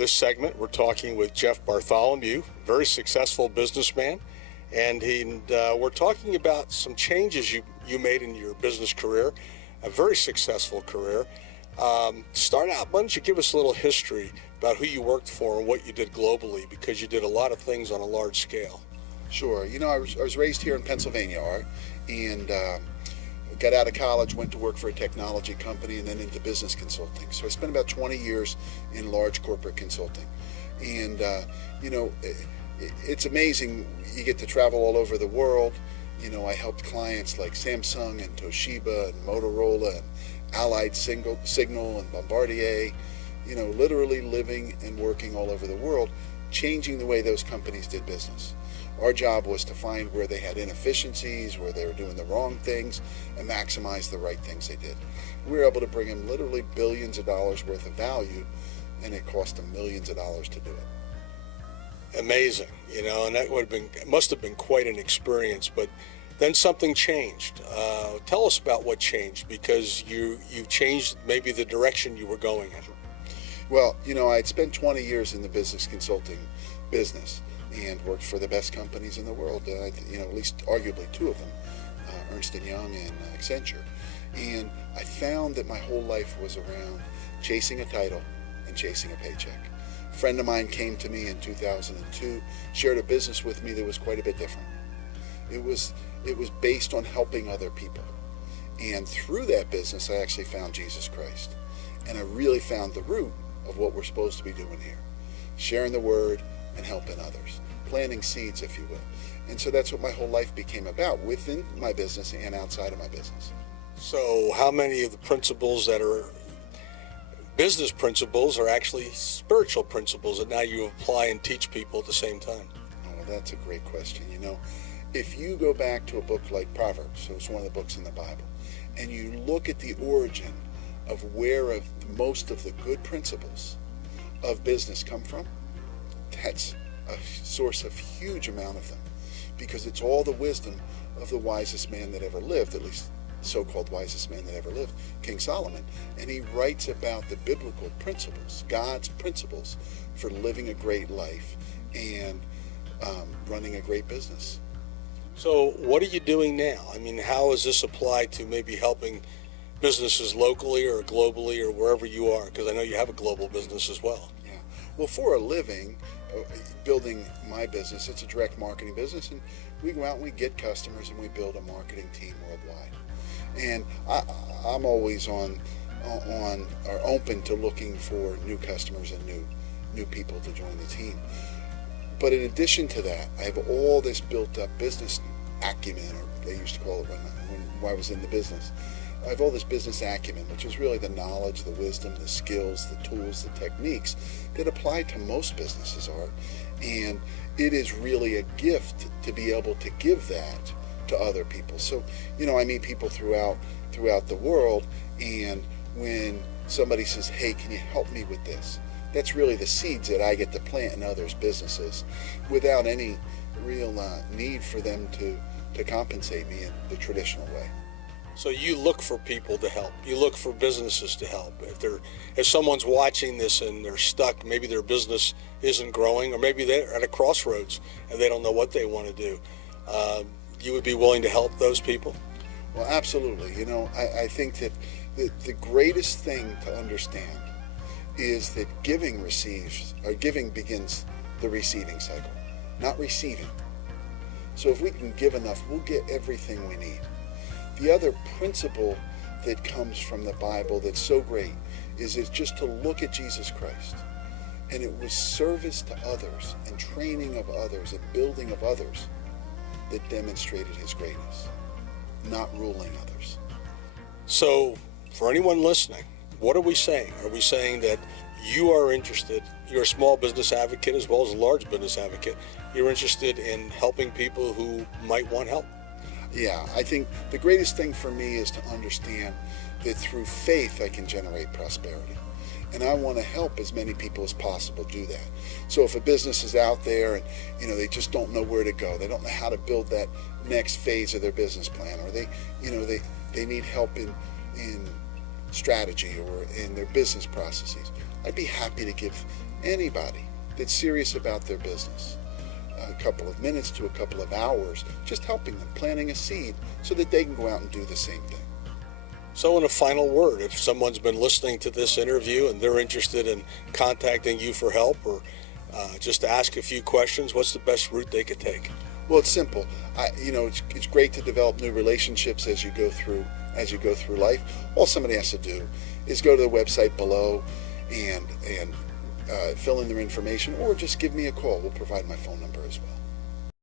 this segment, we're talking with Jeff Bartholomew, very successful businessman, and we're talking about some changes you made in your business career, a very successful career. Start out, why don't you give us a little history about who you worked for and what you did globally, because you did a lot of things on a large scale. Sure. You know, I was raised here in Pennsylvania, Art, and got out of college, went to work for a technology company, and then into business consulting. So I spent about 20 years in large corporate consulting. And, you know, it's amazing. You get to travel all over the world. You know, I helped clients like Samsung and Toshiba and Motorola and Allied Signal and Bombardier, you know, literally living and working all over the world, changing the way those companies did business. Our job was to find where they had inefficiencies, where they were doing the wrong things, and maximize the right things they did. We were able to bring them literally billions of dollars worth of value, and it cost them millions of dollars to do it. Amazing, you know, and that must have been quite an experience. But then something changed. Tell us about what changed, because you changed maybe the direction you were going in. Well, you know, I had spent 20 years in the business consulting business and worked for the best companies in the world, you know, at least arguably two of them, Ernst & Young and Accenture. And I found that my whole life was around chasing a title and chasing a paycheck. A friend of mine came to me in 2002, shared a business with me that was quite a bit different. It was based on helping other people. And through that business, I actually found Jesus Christ. And I really found the root of what we're supposed to be doing here, sharing the word and helping others, planting seeds, if you will. And so that's what my whole life became about, within my business and outside of my business. So how many of the principles that are business principles are actually spiritual principles that now you apply and teach people at the same time? Oh, that's a great question. You know, if you go back to a book like Proverbs, so it's one of the books in the Bible, and you look at the origin of where most of the good principles of business come from, that's a source of huge amount of them, because it's all the wisdom of the wisest man that ever lived, at least so-called wisest man that ever lived, King Solomon. And he writes about the biblical principles, God's principles for living a great life and running a great business. So what are you doing now? I mean, how does this apply to maybe helping businesses locally or globally or wherever you are? Because I know you have a global business as well. Yeah. Well, for a living, building my business, it's a direct marketing business, and we go out and we get customers and we build a marketing team worldwide. And I'm always on or open to looking for new customers and new people to join the team. But in addition to that, I have all this built up business acumen, or they used to call it when I was in the business. I have all this business acumen, which is really the knowledge, the wisdom, the skills, the tools, the techniques that apply to most businesses, Art. And it is really a gift to be able to give that to other people. So, you know, I meet people throughout the world, and when somebody says, hey, can you help me with this? That's really the seeds that I get to plant in others' businesses without any real need for them to compensate me in the traditional way. So you look for people to help. You look for businesses to help. If someone's watching this and they're stuck, maybe their business isn't growing, or maybe they're at a crossroads and they don't know what they want to do, you would be willing to help those people? Well, absolutely. You know, I think that the greatest thing to understand is that giving begins the receiving cycle, not receiving. So if we can give enough, we'll get everything we need. The other principle that comes from the Bible that's so great is just to look at Jesus Christ. And it was service to others and training of others and building of others that demonstrated his greatness, not ruling others. So for anyone listening, what are we saying? Are we saying that you are interested, you're a small business advocate as well as a large business advocate, you're interested in helping people who might want help? Yeah, I think the greatest thing for me is to understand that through faith I can generate prosperity. And I want to help as many people as possible do that. So if a business is out there and, you know, they just don't know where to go, they don't know how to build that next phase of their business plan, or they need help in strategy or in their business processes, I'd be happy to give anybody that's serious about their business a couple of minutes to a couple of hours, just helping them, planting a seed so that they can go out and do the same thing. So in a final word, if someone's been listening to this interview and they're interested in contacting you for help or just to ask a few questions, what's the best route they could take? Well, it's simple. It's great to develop new relationships as you go through life. All somebody has to do is go to the website below and fill in their information, or just give me a call. We'll provide my phone number as well.